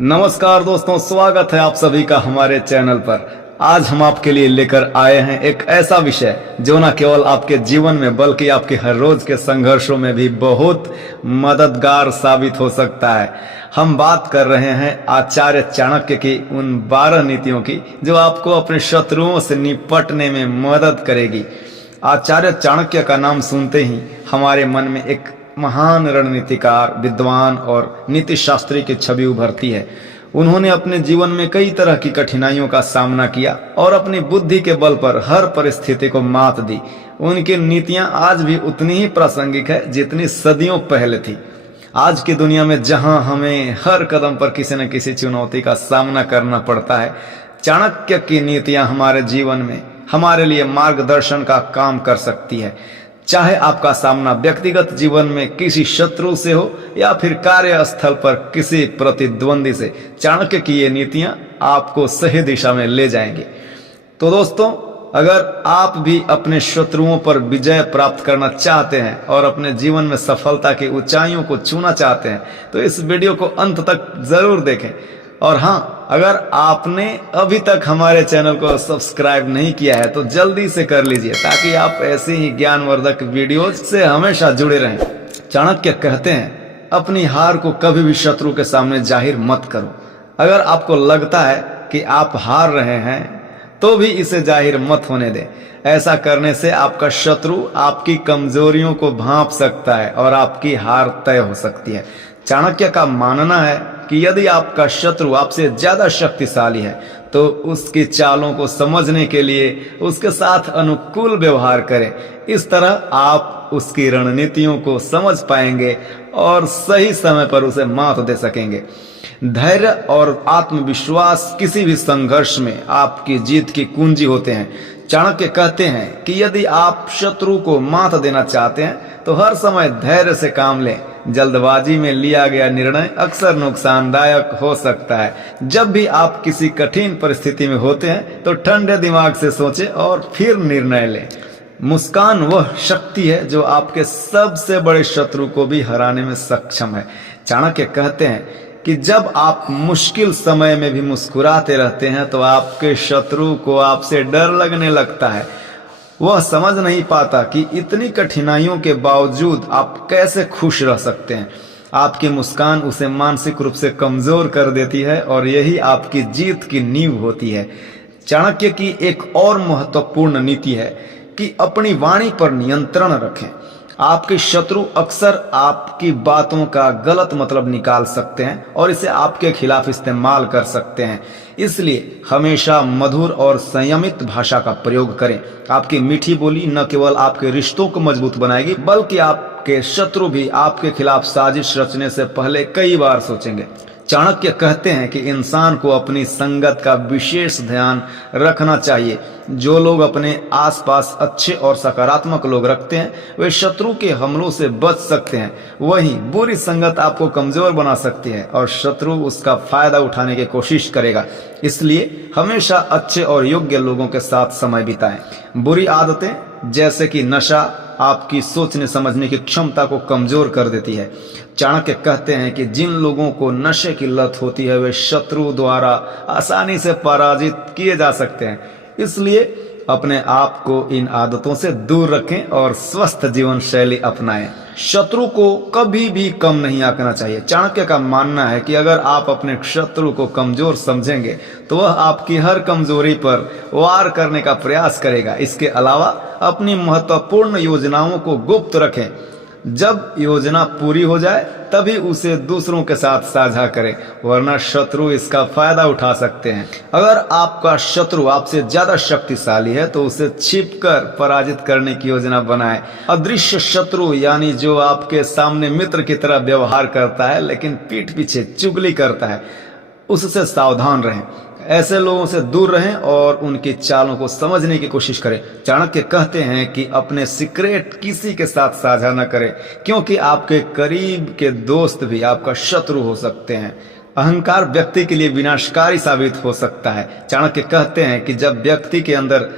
नमस्कार दोस्तों, स्वागत है आप सभी का हमारे चैनल पर। आज हम आपके लिए लेकर आए हैं एक ऐसा विषय जो न केवल आपके जीवन में बल्कि आपके हर रोज के संघर्षों में भी बहुत मददगार साबित हो सकता है। हम बात कर रहे हैं आचार्य चाणक्य की उन 12 नीतियों की जो आपको अपने शत्रुओं से निपटने में मदद करेगी। आचार्य चाणक्य का नाम सुनते ही हमारे मन में एक महान रणनीतिकार, विद्वान और नीति शास्त्री की छवि उभरती है। उन्होंने अपने जीवन में कई तरह की कठिनाइयों का सामना किया और अपनी बुद्धि के बल पर हर परिस्थिति को मात दी। उनकी नीतियां आज भी उतनी ही प्रासंगिक है जितनी सदियों पहले थी। आज की दुनिया में जहां हमें हर कदम पर किसी न किसी चुनौती का सामना करना पड़ता है, चाणक्य की नीतियां हमारे जीवन में हमारे लिए मार्गदर्शन का काम कर सकती है। चाहे आपका सामना व्यक्तिगत जीवन में किसी शत्रु से हो या फिर कार्यस्थल पर किसी प्रतिद्वंदी से, चाणक्य की ये नीतियां आपको सही दिशा में ले जाएंगी। तो दोस्तों, अगर आप भी अपने शत्रुओं पर विजय प्राप्त करना चाहते हैं और अपने जीवन में सफलता की ऊंचाइयों को छूना चाहते हैं तो इस वीडियो को अंत तक जरूर देखें। और हाँ, अगर आपने अभी तक हमारे चैनल को सब्सक्राइब नहीं किया है तो जल्दी से कर लीजिए ताकि आप ऐसे ही ज्ञानवर्धक वीडियोज से हमेशा जुड़े रहें। चाणक्य कहते हैं, अपनी हार को कभी भी शत्रु के सामने जाहिर मत करो। अगर आपको लगता है कि आप हार रहे हैं तो भी इसे जाहिर मत होने दें। ऐसा करने से आपका शत्रु आपकी कमजोरियों को भांप सकता है और आपकी हार तय हो सकती है। चाणक्य का मानना है कि यदि आपका शत्रु आपसे ज्यादा शक्तिशाली है तो उसकी चालों को समझने के लिए उसके साथ अनुकूल व्यवहार करें। इस तरह आप उसकी रणनीतियों को समझ पाएंगे और सही समय पर उसे मात दे सकेंगे। धैर्य और आत्मविश्वास किसी भी संघर्ष में आपकी जीत की कुंजी होते हैं। चाणक्य कहते हैं कि यदि आप शत्रु को मात देना चाहते हैं तो हर समय धैर्य से काम लें। जल्दबाजी में लिया गया निर्णय अक्सर नुकसानदायक हो सकता है। जब भी आप किसी कठिन परिस्थिति में होते हैं तो ठंडे दिमाग से सोचें और फिर निर्णय लें। मुस्कान वह शक्ति है जो आपके सबसे बड़े शत्रु को भी हराने में सक्षम है। चाणक्य कहते हैं कि जब आप मुश्किल समय में भी मुस्कुराते रहते हैं तो आपके शत्रु को आपसे डर लगने लगता है। वह समझ नहीं पाता कि इतनी कठिनाइयों के बावजूद आप कैसे खुश रह सकते हैं। आपकी मुस्कान उसे मानसिक रूप से कमजोर कर देती है और यही आपकी जीत की नींव होती है। चाणक्य की एक और महत्वपूर्ण नीति है कि अपनी वाणी पर नियंत्रण रखें। आपके शत्रु अक्सर आपकी बातों का गलत मतलब निकाल सकते हैं और इसे आपके खिलाफ इस्तेमाल कर सकते हैं। इसलिए हमेशा मधुर और संयमित भाषा का प्रयोग करें। आपकी मीठी बोली न केवल आपके रिश्तों को मजबूत बनाएगी बल्कि आपके शत्रु भी आपके खिलाफ साजिश रचने से पहले कई बार सोचेंगे। चाणक्य कहते हैं कि इंसान को अपनी संगत का विशेष ध्यान रखना चाहिए। जो लोग अपने आसपास अच्छे और सकारात्मक लोग रखते हैं वे शत्रु के हमलों से बच सकते हैं। वहीं बुरी संगत आपको कमजोर बना सकती है और शत्रु उसका फायदा उठाने की कोशिश करेगा। इसलिए हमेशा अच्छे और योग्य लोगों के साथ समय बिताएं। बुरी आदतें जैसे कि नशा आपकी सोचने समझने की क्षमता को कमजोर कर देती है। चाणक्य कहते हैं कि जिन लोगों को नशे की लत होती है वे शत्रु द्वारा आसानी से पराजित किए जा सकते हैं। इसलिए अपने आप को इन आदतों से दूर रखें और स्वस्थ जीवन शैली अपनाएं। शत्रु को कभी भी कम नहीं आंकना चाहिए। चाणक्य का मानना है कि अगर आप अपने शत्रु को कमजोर समझेंगे तो वह आपकी हर कमजोरी पर वार करने का प्रयास करेगा। इसके अलावा अपनी महत्वपूर्ण योजनाओं को गुप्त रखें। जब योजना पूरी हो जाए तभी उसे दूसरों के साथ साझा करें, वरना शत्रु इसका फायदा उठा सकते हैं। अगर आपका शत्रु आपसे ज्यादा शक्तिशाली है तो उसे छिपकर पराजित करने की योजना बनाएं। अदृश्य शत्रु यानी जो आपके सामने मित्र की तरह व्यवहार करता है लेकिन पीठ पीछे चुगली करता है, उससे सावधान रहें। ऐसे लोगों से दूर रहें और उनकी चालों को समझने की कोशिश करें। चाणक्य कहते हैं कि अपने सीक्रेट किसी के साथ साझा न करें क्योंकि आपके करीब के दोस्त भी आपका शत्रु हो सकते हैं। अहंकार व्यक्ति के लिए विनाशकारी साबित हो सकता है। चाणक्य कहते हैं कि जब व्यक्ति के अंदर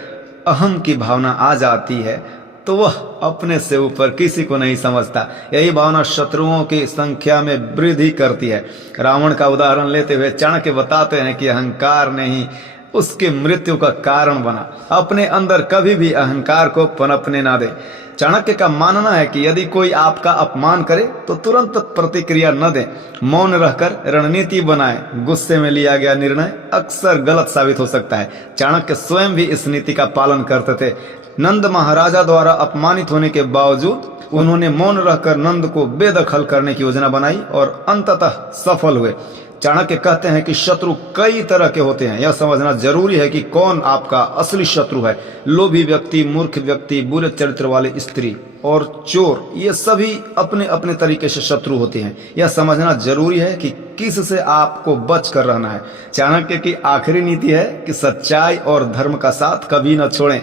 अहम की भावना आ जाती है तो वह अपने से ऊपर किसी को नहीं समझता। यही भावना शत्रुओं की संख्या में वृद्धि करती है। रावण का उदाहरण लेते हुए चाणक्य बताते हैं कि अहंकार ने ही उसके मृत्यु का कारण बना। अपने अंदर कभी भी अहंकार को पनपने ना दे। चाणक्य का मानना है कि यदि कोई आपका अपमान करे तो तुरंत प्रतिक्रिया न दे, मौन रहकर रणनीति बनाए। गुस्से में लिया गया निर्णय अक्सर गलत साबित हो सकता है। चाणक्य स्वयं भी इस नीति का पालन करते थे। नंद महाराजा द्वारा अपमानित होने के बावजूद उन्होंने मौन रहकर नंद को बेदखल करने की योजना बनाई और अंततः सफल हुए। चाणक्य कहते हैं कि शत्रु कई तरह के होते हैं। यह समझना जरूरी है कि कौन आपका असली शत्रु है। लोभी व्यक्ति, मूर्ख व्यक्ति, बुरे चरित्र वाले स्त्री और चोर, ये सभी अपने अपने तरीके से शत्रु होते हैं। यह समझना जरूरी है कि किस से आपको बच कर रहना है। चाणक्य की आखिरी नीति है कि सच्चाई और धर्म का साथ कभी न छोड़ें।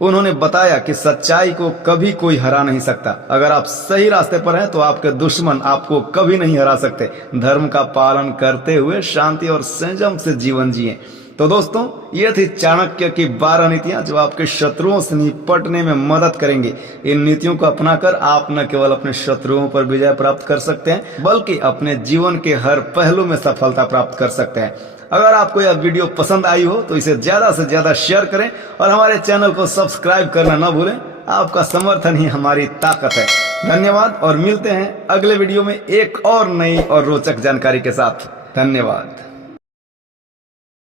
उन्होंने बताया कि सच्चाई को कभी कोई हरा नहीं सकता। अगर आप सही रास्ते पर हैं तो आपके दुश्मन आपको कभी नहीं हरा सकते। धर्म का पालन करते हुए शांति और संयम से जीवन जिएं। तो दोस्तों, ये थी चाणक्य की 12 नीतियां जो आपके शत्रुओं से निपटने में मदद करेंगी। इन नीतियों को अपनाकर आप न केवल अपने शत्रुओं पर विजय प्राप्त कर सकते हैं, बल्कि अपने जीवन के हर पहलू में सफलता प्राप्त कर सकते हैं। अगर आपको यह वीडियो पसंद आई हो तो इसे ज्यादा से ज्यादा शेयर करें और हमारे चैनल को सब्सक्राइब करना न भूलें। आपका समर्थन ही हमारी ताकत है। धन्यवाद और मिलते हैं अगले वीडियो में एक और नई और रोचक जानकारी के साथ। धन्यवाद।